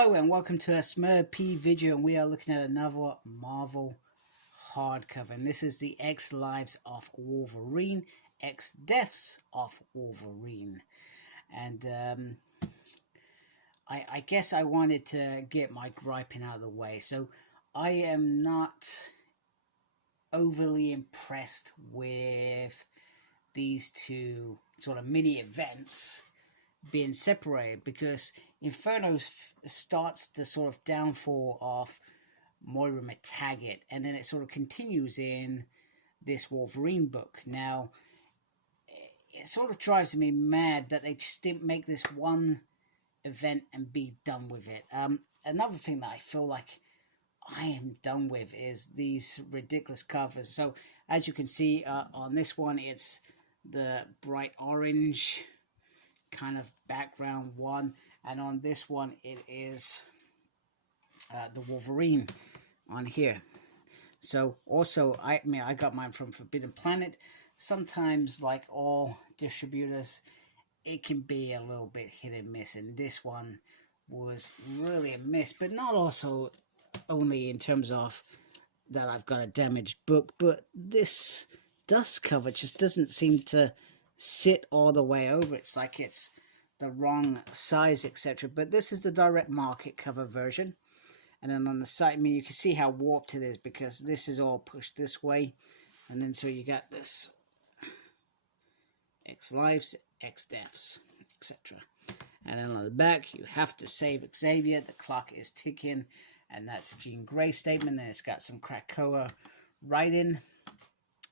Hello and welcome to a Smurp video, and we are looking at another Marvel hardcover, and this is the X Lives of Wolverine, X Deaths of Wolverine. And I guess I wanted to get my griping out of the way. So I am not overly impressed with these two sort of mini events being separated, because Inferno starts the sort of downfall of Moira McTaggart, and then it sort of continues in this Wolverine book. Now, it sort of drives me mad that they just didn't make this one event and be done with it. Another thing that I feel like I am done with is these ridiculous covers. So, as you can see on this one, it's the bright orange kind of background one, and on this one it is the Wolverine on here. So also, I got mine from Forbidden Planet. Sometimes, like all distributors, it can be a little bit hit and miss, and this one was really a miss, but not also only in terms of that I've got a damaged book, but this dust cover just doesn't seem to sit all the way over. It's like it's the wrong size, etc. But this is the direct market cover version, and then on the side, I mean, you can see how warped it is because this is all pushed this way, and then so you got this X Lives, X Deaths, etc. And then on the back, you have to save Xavier. The clock is ticking, and that's a Jean Grey statement. Then it's got some Krakoa writing,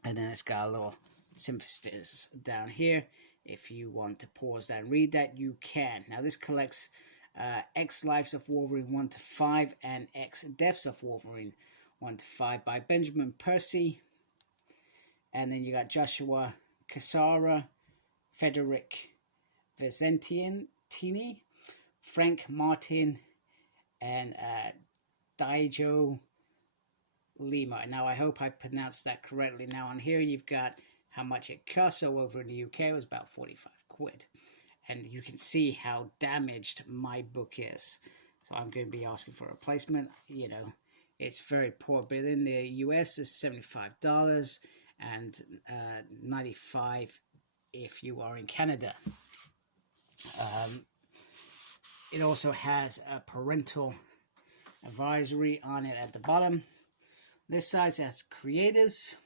and then it's got a little synthesis down here. If you want to pause that and read that, you can. Now, this collects X Lives of Wolverine 1 to 5 and X Deaths of Wolverine 1 to 5 by Benjamin Percy. And then you got Joshua Cassara, Frederick Vincentini, Frank Martin, and Daijo Lima. Now, I hope I pronounced that correctly. Now, on here, you've got how much it cost. So over in the UK, it was about 45 quid. And you can see how damaged my book is. So I'm going to be asking for a replacement. You know, it's very poor. But in the US, it's $75 and $95 if you are in Canada. It also has a parental advisory on it at the bottom. This side has creators.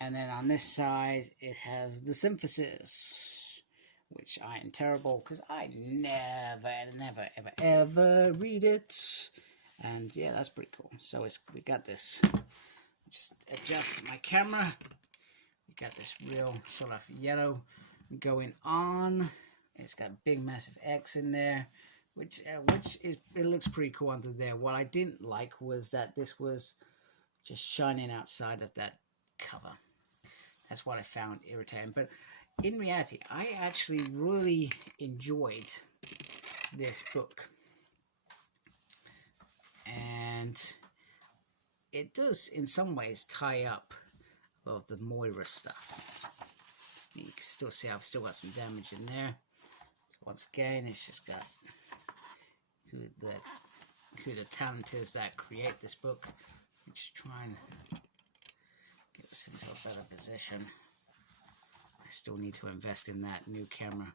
And then on this side, it has the synthesis, which I am terrible because I never, ever read it. And yeah, that's pretty cool. So we got this. Just adjust my camera. We got this real sort of yellow going on. It's got a big, massive X in there, which is, it looks pretty cool under there. What I didn't like was that this was just shining outside of that cover. That's what I found irritating. But in reality, I actually really enjoyed this book. And it does, in some ways, tie up a lot of the Moira stuff. You can still see I've still got some damage in there. So once again, it's just got who the talent is that create this book. I'm just trying get this into a better position. I still need to invest in that new camera.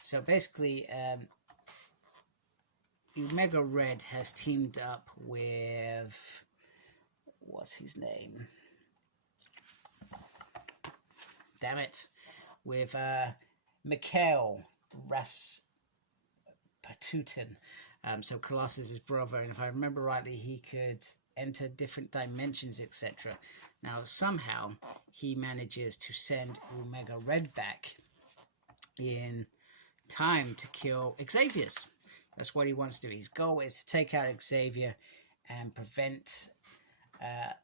So basically, Omega Red has teamed up with, what's his name? Damn it. With Mikhail Rasputin. So Colossus' brother, and if I remember rightly, he could enter different dimensions, etc. Now, somehow, he manages to send Omega Red back in time to kill Xavier. That's what he wants to do. His goal is to take out Xavier and prevent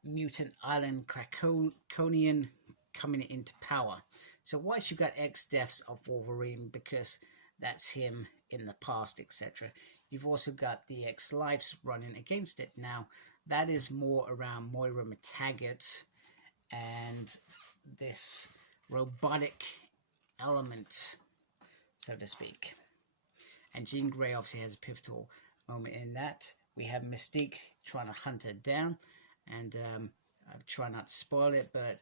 Mutant Island Krakonian coming into power. So once you've got X Deaths of Wolverine, because that's him in the past, etc., you've also got the X Lives running against it. Now, that is more around Moira McTaggart and this robotic element so to speak. And Jean Grey obviously has a pivotal moment in that. We have Mystique trying to hunt her down, and I'm trying not to spoil it, but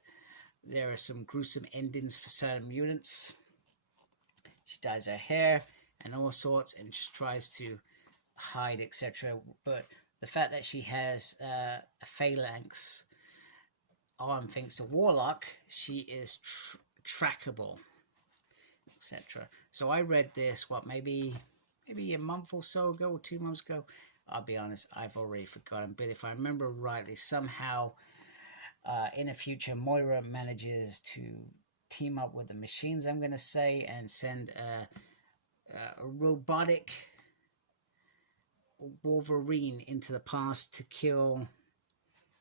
there are some gruesome endings for certain mutants. She dyes her hair and all sorts, and she tries to hide, etc. But the fact that she has a phalanx arm, thanks to Warlock, she is trackable, etc. So I read this, maybe a month or so ago, or 2 months ago. I'll be honest, I've already forgotten. But if I remember rightly, somehow in the future, Moira manages to team up with the machines, I'm going to say, and send a robotic Wolverine into the past to kill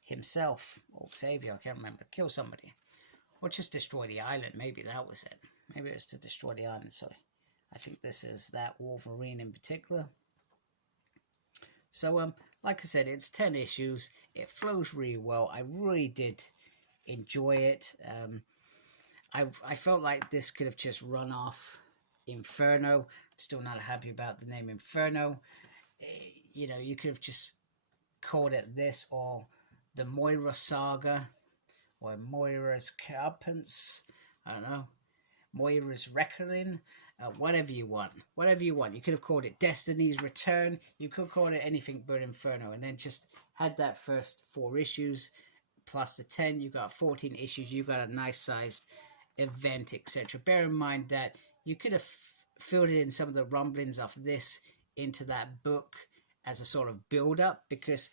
himself or Xavier. I can't remember. Kill somebody. Or just destroy the island. Maybe that was it. Maybe it was to destroy the island. So I think this is that Wolverine in particular. So, like I said, it's 10 issues. It flows really well. I really did enjoy it. I felt like this could have just run off Inferno. I'm still not happy about the name Inferno. You know, you could have just called it this, or the Moira Saga, or Moira's Carpence. I don't know. Moira's Reckoning. Whatever you want. Whatever you want. You could have called it Destiny's Return. You could call it anything but Inferno. And then just had that first 4 issues plus the 10. You got 14 issues. You got a nice sized event, etc. Bear in mind that you could have filled in some of the rumblings of this into that book as a sort of build up, because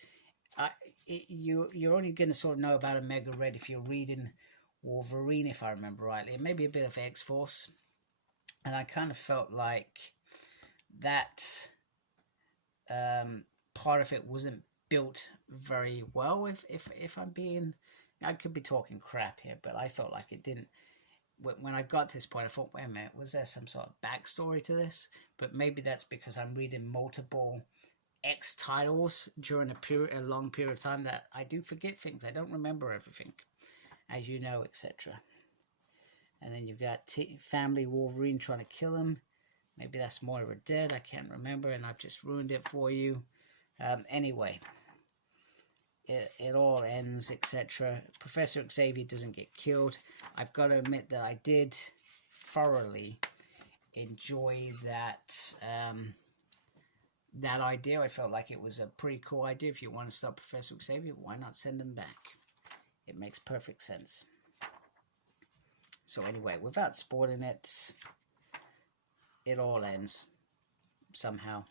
you're only going to sort of know about Omega Red if you're reading Wolverine, if I remember rightly, and maybe a bit of X-Force. And I kind of felt like that part of it wasn't built very well. If I'm being, I could be talking crap here, but I felt like it didn't. When I got to this point, I thought, wait a minute, was there some sort of backstory to this? But maybe that's because I'm reading multiple X titles during a long period of time that I do forget things. I don't remember everything, as you know, etc. And then you've got Family Wolverine trying to kill him. Maybe that's Moira dead. I can't remember, and I've just ruined it for you. Anyway, it all ends, etc. Professor Xavier doesn't get killed. I've got to admit that I did thoroughly enjoy that that idea. I felt like it was a pretty cool idea. If you want to stop Professor Xavier, why not send him back? It makes perfect sense. So anyway, without spoiling it, it all ends somehow.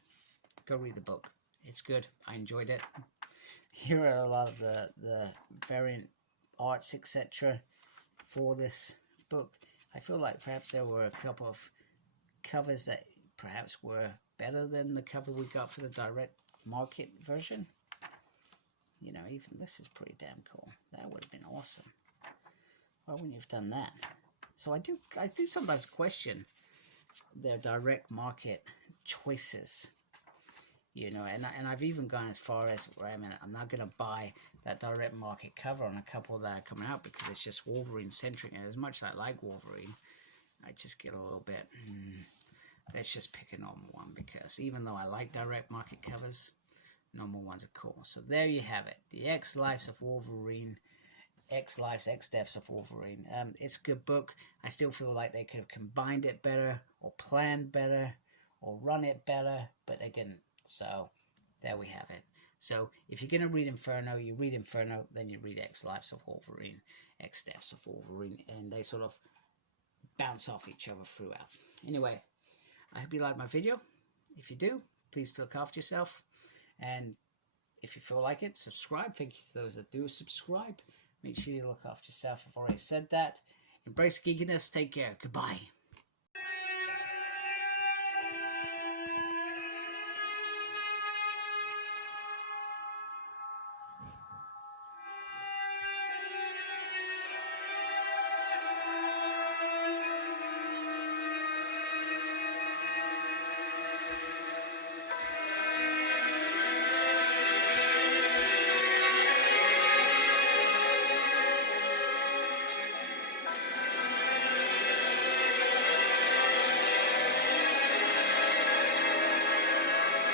Go read the book. It's good. I enjoyed it. Here are a lot of the variant arts, etc. for this book. I feel like perhaps there were a couple of covers that perhaps were better than the cover we got for the direct market version. You know, even this is pretty damn cool. That would have been awesome. Why wouldn't you have done that? So I do sometimes question their direct market choices. You know, and I've even gone as far as, wait a minute, I'm not going to buy that direct market cover on a couple that are coming out because it's just Wolverine centric. And as much as I like Wolverine, I just get a little bit, let's just pick a normal one, because even though I like direct market covers, normal ones are cool. So there you have it. The X Lives of Wolverine. X Deaths of Wolverine. It's a good book. I still feel like they could have combined it better, or planned better, or run it better, but they didn't. So there we have it. So if you're going to read Inferno, you read Inferno, then you read X Lives of Wolverine, X Deaths of Wolverine, and they sort of bounce off each other throughout. Anyway, I hope you liked my video. If you do, please look after yourself. And if you feel like it, subscribe. Thank you to those that do subscribe. Make sure you look after yourself. I've already said that. Embrace geekiness. Take care. Goodbye.